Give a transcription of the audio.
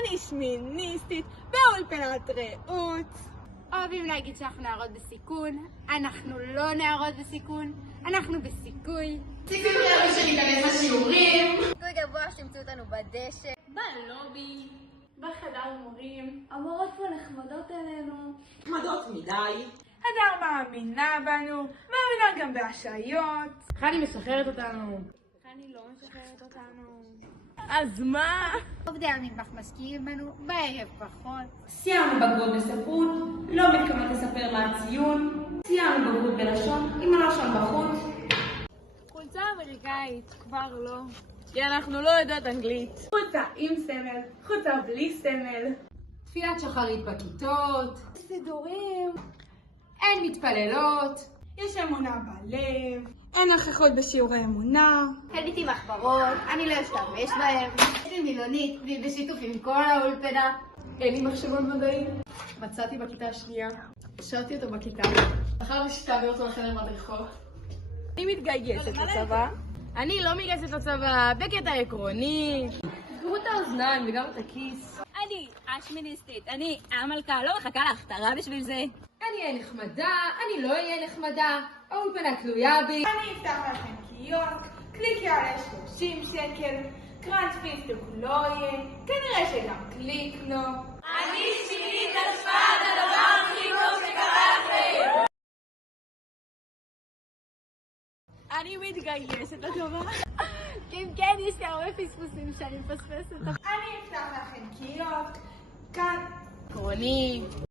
אני שמיניסטית באולפנת רעות. אוהבים להגיד שאנחנו נערות בסיכון, אנחנו לא נערות בסיכון, אנחנו בסיכוי. סיכוי רבי שניכנס לשיעורים. סיכוי גבוה שתמצאו אותנו בדשא, בלובי, בחדר מורים. המורות פה נחמדות אלינו. נחמדות מדי. הדר מאמינה בנו, מאמינה גם בהשעיות. חני משחררת אותנו. חני לא משחררת אותנו. אז מה? עובדי המטבח משקיעים בנו, בערב פחות. סיימנו בגרות בספרות, לא מתכוונת לספר מה הציון. סיימנו בגרות בלשון, עם הלשון בחוץ. חולצה אמריקאית, כבר לא. כי אנחנו לא יודעות אנגלית. חולצה עם סמל, חולצה בלי סמל. תפילת שחרית בכיתות. סידורים. אין מתפללות. יש אמונה בלב. אין נכחות בשיעורי אמונה. אין איתי מחברות, אני לא אשתמש בהם. יש לי מילונית, והיא בשיתוף עם כל האולפנה. אין לי מחשבון מדעי. מצאתי בכיתה השנייה. השארתי אותו בכיתה. אחר שתעביר אותו לחדר מדריכות. אני מתגייסת לצבא. אני לא מתגייסת לצבא, בקטע עקרוני. תסגרו את האוזניים וגם את הכיס. אני השמיניסטית, אני המלכה, לא מחכה להכתרה בשביל זה. אני אהיה נחמדה, אני לא אהיה נחמדה, האולפנה תלויה בי. אני אפתח לכם קיוסק, קליק יעלה 30 שקל, קראנץ' פיסטוק לא יהיה, כנראה שגם קליקנו. אני שינית את השפעת הדבר הכי טוב שקרה לכם. אני מתגייסת לצבא. כן, יש לי הרבה פספוסים שאני מפספסת. אני אפתח לכם קיוסק, כאן עקרוני.